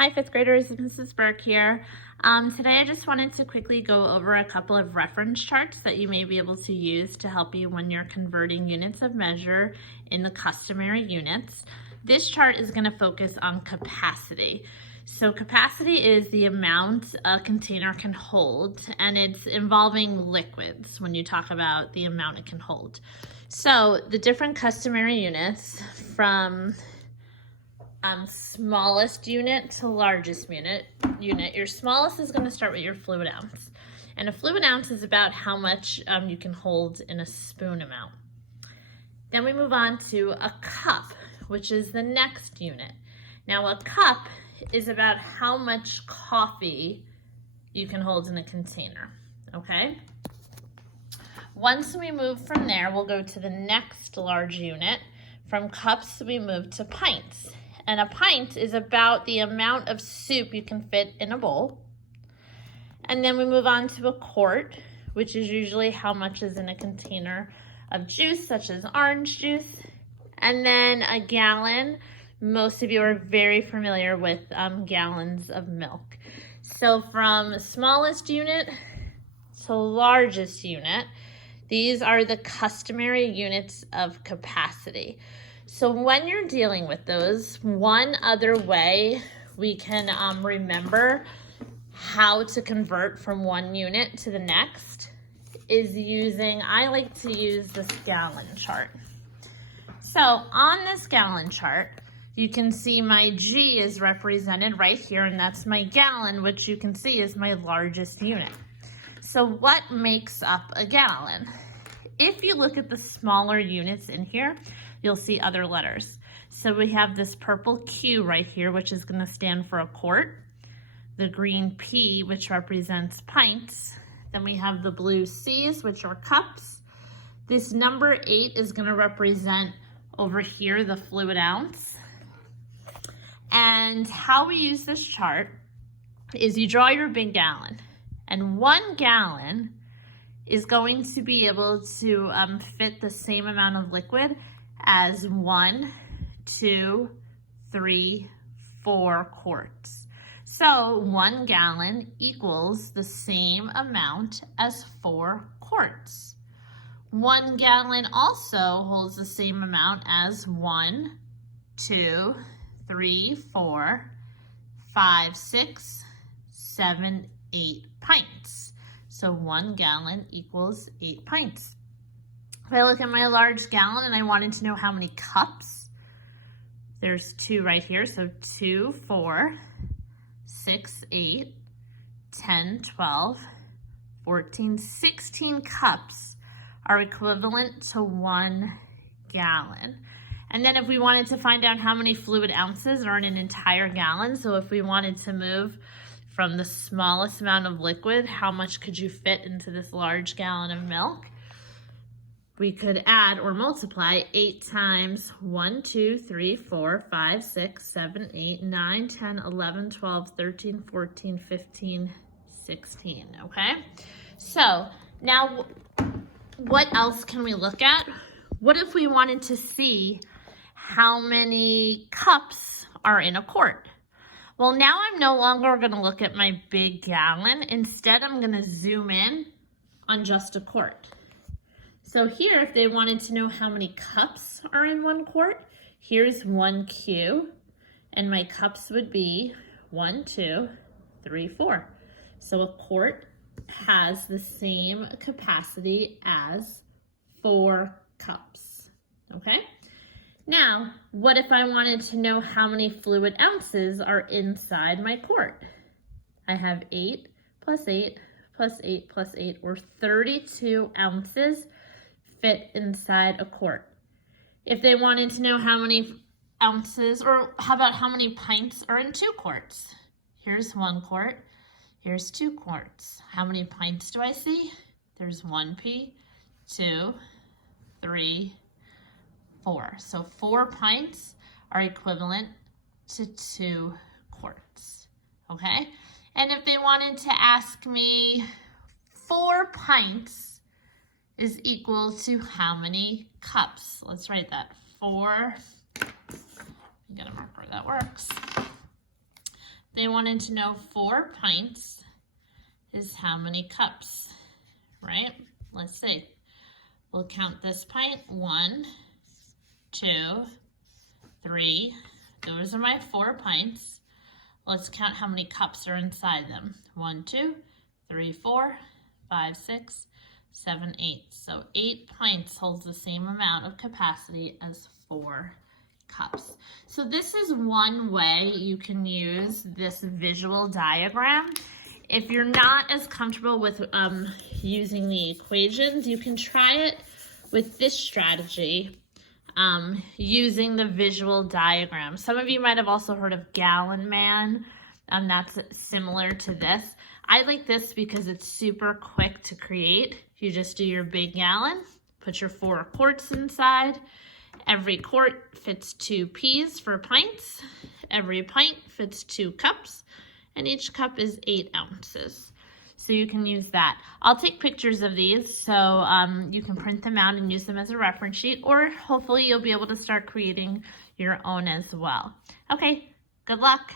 Hi, fifth graders, Mrs. Burke here. Today I just wanted to quickly go over a couple of reference charts that you may be able to use to help you when you're converting units of measure in the customary units. This chart is going to focus on capacity. So capacity is the amount a container can hold, and it's involving liquids when you talk about the amount it can hold. So the different customary units from smallest unit to largest unit. Your smallest is going to start with your fluid ounce. And a fluid ounce is about how much you can hold in a spoon amount. Then we move on to a cup, which is the next unit. Now a cup is about how much coffee you can hold in a container, okay? Once we move from there, we'll go to the next large unit. From cups, we move to pints. And a pint is about the amount of soup you can fit in a bowl. And then we move on to a quart, which is usually how much is in a container of juice, such as orange juice. And then a gallon. Most of you are very familiar with gallons of milk. So from smallest unit to largest unit, these are the customary units of capacity. So when you're dealing with those, one other way we can remember how to convert from one unit to the next is I like to use this gallon chart. So on this gallon chart, you can see my G is represented right here, and that's my gallon, which you can see is my largest unit. So what makes up a gallon? If you look at the smaller units in here, you'll see other letters. So we have this purple Q right here, which is going to stand for a quart. The green P, which represents pints. Then we have the blue C's, which are cups. This number 8 is going to represent over here the fluid ounce. And how we use this chart is you draw your big gallon. And 1 gallon is going to be able to fit the same amount of liquid as 1, 2, 3, 4 quarts. So 1 gallon equals the same amount as 4 quarts. 1 gallon also holds the same amount as 1, 2, 3, 4, 5, 6, 7, 8 pints. So 1 gallon equals 8 pints. If I look at my large gallon and I wanted to know how many cups, there's 2 right here. So 2, 4, 6, 8, 10, 12, 14, 16 cups are equivalent to 1 gallon. And then if we wanted to find out how many fluid ounces are in an entire gallon, so if we wanted to move from the smallest amount of liquid, how much could you fit into this large gallon of milk? We could add or multiply 8 times 1, 2, 3, 4, 5, 6, 7, 8, 9, 10, 11, 12, 13, 14, 15, 16, okay? So now what else can we look at? What if we wanted to see how many cups are in a quart? Well, now I'm no longer going to look at my big gallon. Instead, I'm going to zoom in on just a quart. So here, if they wanted to know how many cups are in 1 quart, here's 1 Q, and my cups would be 1, 2, 3, 4. So a quart has the same capacity as 4 cups, okay? Now, what if I wanted to know how many fluid ounces are inside my quart? I have 8 plus 8 plus 8 plus 8, or 32 ounces fit inside a quart. If they wanted to know how many ounces, or how about how many pints are in 2 quarts? Here's 1 quart, here's 2 quarts. How many pints do I see? There's 1 P, 2, 3, 4. So 4 pints are equivalent to 2 quarts, okay? And if they wanted to ask me 4 pints is equal to how many cups? Let's write that. 4, get a marker that works. they wanted to know 4 pints is how many cups, right? Let's see. We'll count this pint. 1, 2, 3. Those are my 4 pints. Let's count how many cups are inside them. 1, 2, 3, 4, 5, 6, 7, 8. So 8 pints holds the same amount of capacity as 4 cups. So this is one way you can use this visual diagram. If you're not as comfortable with using the equations, you can try it with this strategy, using the visual diagram. Some of you might have also heard of Gallon Man. That's similar to this. I like this because it's super quick to create. You just do your big gallon, put your 4 quarts inside. Every quart fits 2 peas for pints. Every pint fits 2 cups, and each cup is 8 ounces. So you can use that. I'll take pictures of these so you can print them out and use them as a reference sheet, or hopefully you'll be able to start creating your own as well. Okay, good luck.